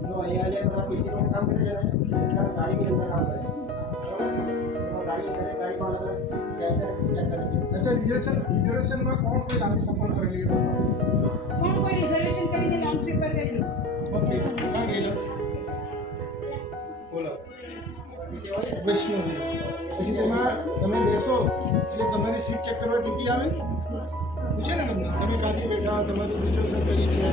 तो અહીંયા જે બધા પીસી નું કામ કરે છે ને એટલે ગાડી ની અંદર કામ કરે છે બરાબર ગાડી માં અલગ અલગ ચેક કરે છે अच्छा रिजर्वेशन में कौन कोई लांबी सफर कर लिए કોણ કોઈ રિઝર્વેશન કરીને લોંગ ટ્રીપ પર ગયેલું ओके कहां गेलो बोलो વૈષ્ણોદેવી પછી તેમાં તમે બેસો એટલે તમારી સીટ ચેક કરવા ટીટી આવે પૂછે ને તમને તમે કાંથી બેઠા તમારું રિઝર્વેશન કરી છે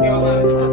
Kemarin